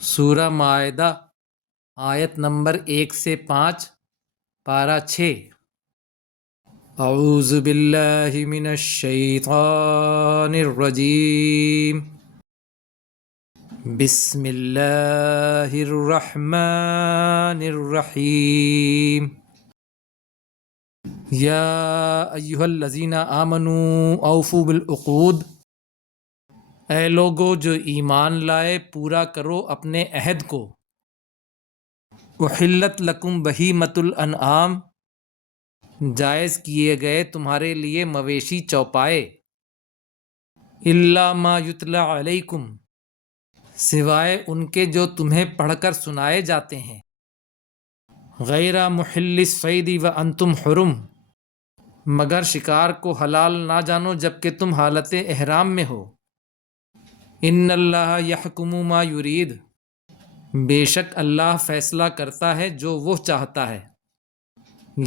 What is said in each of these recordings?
سورہ مائدہ آیت نمبر 1 سے 5 پارہ 6۔ اعوذ باللہ من الشیطان الرجیم، بسم اللہ الرحمن الرحیم۔ یا ایہا الذین آمنوا اوفوا بالعقود، اے لوگو جو ایمان لائے پورا کرو اپنے عہد کو۔ احلت لکم بہیمۃ الانعام، جائز کیے گئے تمہارے لیے مویشی چوپائے۔ الا ما یتلی علیکم، سوائے ان کے جو تمہیں پڑھ کر سنائے جاتے ہیں۔ غیر محل الصید وانتم حرم، مگر شکار کو حلال نہ جانو جبکہ تم حالت احرام میں ہو۔ ان اللہ یحکم ما یرید، بے شک اللہ فیصلہ کرتا ہے جو وہ چاہتا ہے۔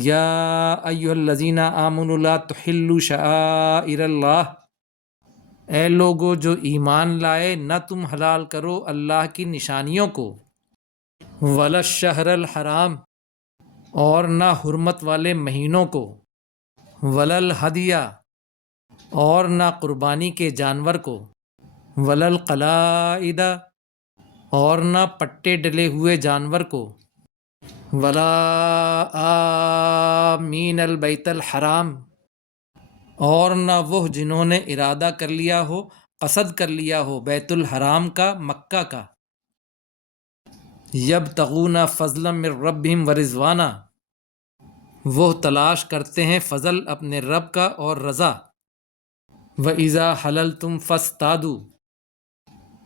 یا ایھا الذین آمنوا لا تحلوا شعائر اللہ، اے لوگو جو ایمان لائے نہ تم حلال کرو اللہ کی نشانیوں کو۔ ولا الشہر الحرام، اور نہ حرمت والے مہینوں کو۔ ولا الہدی، اور نہ قربانی کے جانور کو۔ ولا القلائد، اور نہ پٹے ڈلے ہوئے جانور کو۔ ولا آمین البیت الحرام، اور نہ وہ جنہوں نے ارادہ کر لیا ہو، قصد کر لیا ہو بیت الحرام کا، مکہ کا۔ یبتغون فضلا من ربہم ورضوانا، وہ تلاش کرتے ہیں فضل اپنے رب کا اور رضا۔ وَإِذَا حَلَلْتُمْ فَاصْطَادُوا،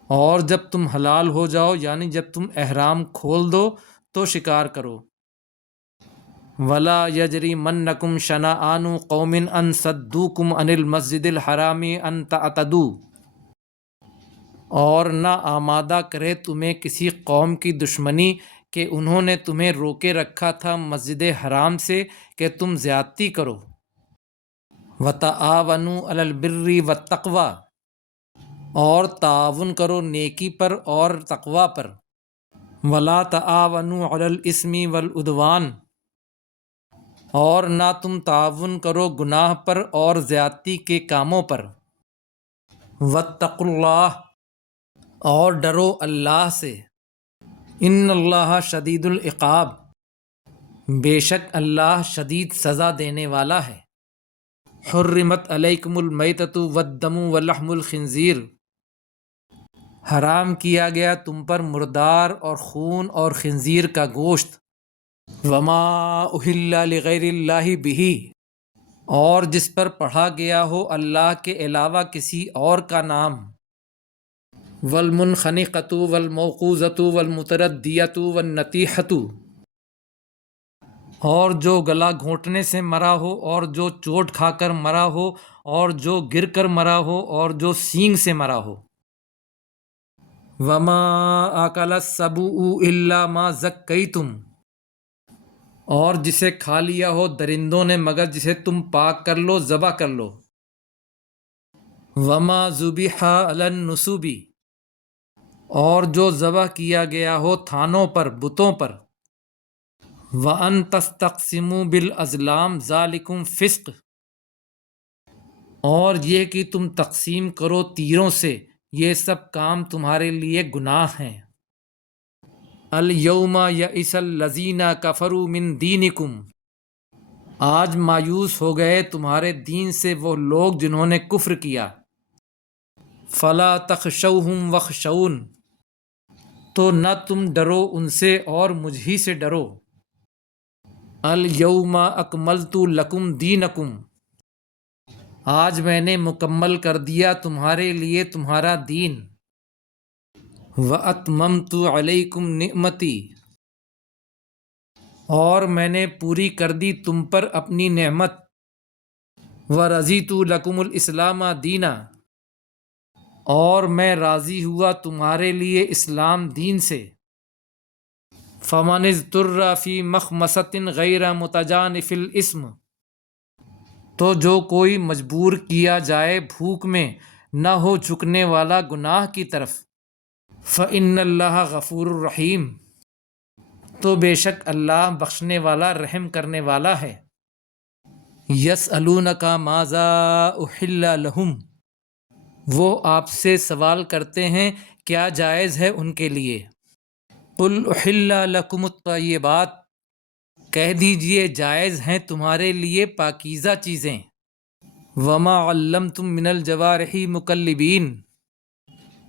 اور جب تم حلال ہو جاؤ یعنی جب تم احرام کھول دو تو شکار کرو۔ وَلَا يَجْرِمَنَّكُمْ شَنَآنُ قَوْمٍ أَن صَدُّوكُمْ عَنِ الْمَسْجِدِ الْحَرَامِ أَن تَعْتَدُوا، اور نہ آمادہ کرے تمہیں کسی قوم کی دشمنی کہ انہوں نے تمہیں روکے رکھا تھا مسجد حرام سے کہ تم زیادتی کرو۔ وَتَعَاوَنُوا عَلَى الْبِرِّ وَالتَّقْوَىٰ، اور تعاون کرو نیکی پر اور تقوی پر۔ وَلَا تَعَاوَنُوا عَلَى الْإِثْمِ وَالْعُدْوَانِ، اور نہ تم تعاون کرو گناہ پر اور زیادتی کے کاموں پر۔ وَاتَّقُوا اللَّهَ، اور ڈرو اللہ سے۔ ان اللہ شدید العقاب، بے شک اللہ شدید سزا دینے والا ہے۔ حرمت علیکم المیتۃ والدم ولحم الخنزیر، حرام کیا گیا تم پر مردار اور خون اور خنزیر کا گوشت۔ وما اہل لغیر اللہ بہ، اور جس پر پڑھا گیا ہو اللہ کے علاوہ کسی اور کا نام۔ والمنخنقۃ والموقوذۃ والمتردیۃ والنطیحۃ، اور جو گلا گھونٹنے سے مرا ہو اور جو چوٹ کھا کر مرا ہو اور جو گر کر مرا ہو اور جو سینگ سے مرا ہو۔ وما اکل السبع الا ما ذکیتم، اور جسے کھا لیا ہو درندوں نے مگر جسے تم پاک کر لو، ذبح کر لو۔ وما ذبح علی النصب، اور جو ذبح کیا گیا ہو تھانوں پر، بتوں پر۔ وَأَن تَسْتَقْسِمُوا بِالْأَزْلَامِ ذَلِكُمْ فِسْقٌ، اور یہ کہ تم تقسیم کرو تیروں سے، یہ سب کام تمہارے لیے گناہ ہیں۔ الْيَوْمَ يَئِسَ الَّذِينَ كَفَرُوا مِن دِينِكُمْ، آج مایوس ہو گئے تمہارے دین سے وہ لوگ جنہوں نے کفر کیا۔ فَلَا تَخْشَوْهُمْ وَاخْشَوْنِ، تو نہ تم ڈرو ان سے اور مجھ ہی سے ڈرو۔ الْيَوْمَ أَكْمَلْتُ لَكُمْ دِينَكُمْ، آج میں نے مکمل کر دیا تمہارے لیے تمہارا دین۔ وَأَتْمَمْتُ عَلَيْكُمْ نِعْمَتِي، اور میں نے پوری کر دی تم پر اپنی نعمت۔ وَرَضِيتُ لَكُمُ الْإِسْلَامَ دِينًا، اور میں راضی ہوا تمہارے لیے اسلام دین سے۔ فَمَنِ اضْطُرَّ فِي مَخْمَصَةٍ غَيْرَ مُتَجَانِفٍ لِلْإِثْمِ، تو جو کوئی مجبور کیا جائے بھوک میں، نہ ہو جھکنے والا گناہ کی طرف۔ فإن اللہ غفور الرحیم، تو بے شک اللہ بخشنے والا رحم کرنے والا ہے۔ یسألونک ماذا احل لہم، وہ آپ سے سوال کرتے ہیں کیا جائز ہے ان کے لیے۔ قل احل لکم الطیبات، کہہ دیجئے جائز ہیں تمہارے لیے پاکیزہ چیزیں۔ وما علمتم من الجوارح مکلبین،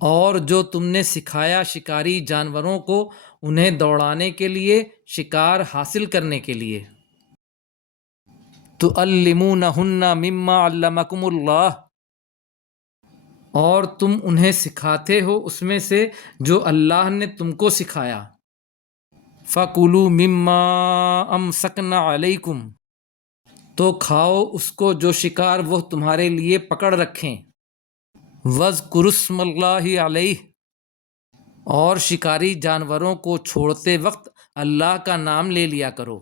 اور جو تم نے سکھایا شکاری جانوروں کو انہیں دوڑانے کے لیے، شکار حاصل کرنے کے لیے۔ تعلمونہن مما علمکم اللہ، اور تم انہیں سکھاتے ہو اس میں سے جو اللہ نے تم کو سکھایا۔ فَكُلُوا مِمَّا أَمْسَكْنَا عَلَيْكُمْ، تو کھاؤ اس کو جو شکار وہ تمہارے لیے پکڑ رکھیں۔ وَاذْكُرُوا اسْمَ اللَّهِ عَلَيْهِ، اور شکاری جانوروں کو چھوڑتے وقت اللہ کا نام لے لیا کرو۔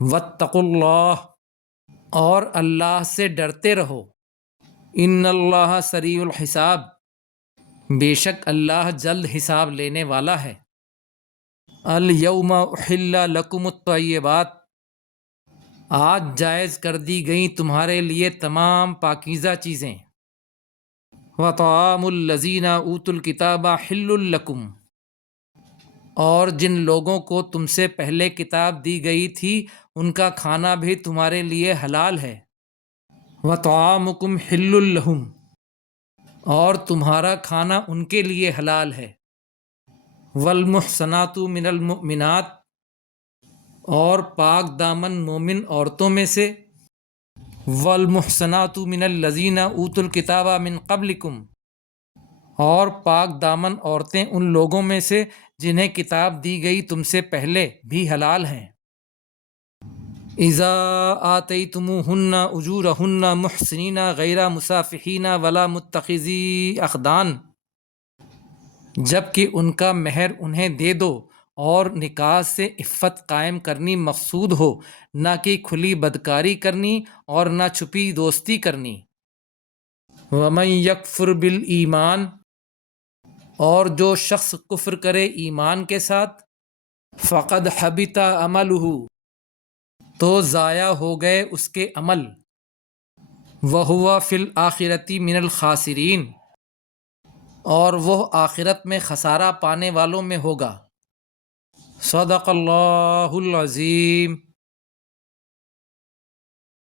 وَاتَّقُوا اللَّهَ، اور اللہ سے ڈرتے رہو۔ ان اللہ سریع الحساب، بے شک اللہ جلد حساب لینے والا ہے۔ الیوم احل لکم الطیبات، آج جائز کر دی گئیں تمہارے لیے تمام پاکیزہ چیزیں۔ وطعام الذین اوتوا الکتاب حل لکم، اور جن لوگوں کو تم سے پہلے کتاب دی گئی تھی ان کا کھانا بھی تمہارے لیے حلال ہے۔ وطعامکم حل لہم، اور تمہارا کھانا ان کے لیے حلال ہے۔ والمحصنات من المؤمنات، اور پاک دامن مومن عورتوں میں سے۔ والمحصنات من الذین اوتوا الکتاب من قبلکم، اور پاک دامن عورتیں ان لوگوں میں سے جنہیں کتاب دی گئی تم سے پہلے بھی حلال ہیں۔ اذا آتیتموہن اجورہن محسنین غیر مسافحین ولا متخذی اخدان، جبکہ ان کا مہر انہیں دے دو اور نکاح سے عفت قائم کرنی مقصود ہو، نہ کہ کھلی بدکاری کرنی اور نہ چھپی دوستی کرنی۔ ومن یکفر بالایمان، اور جو شخص کفر کرے ایمان کے ساتھ، فقد حبط عملہ، تو ضائع ہو گئے اس کے عمل۔ وہو فی الآخرۃ من الخاسرین، اور وہ آخرت میں خسارہ پانے والوں میں ہوگا۔ صدق اللہ العظیم۔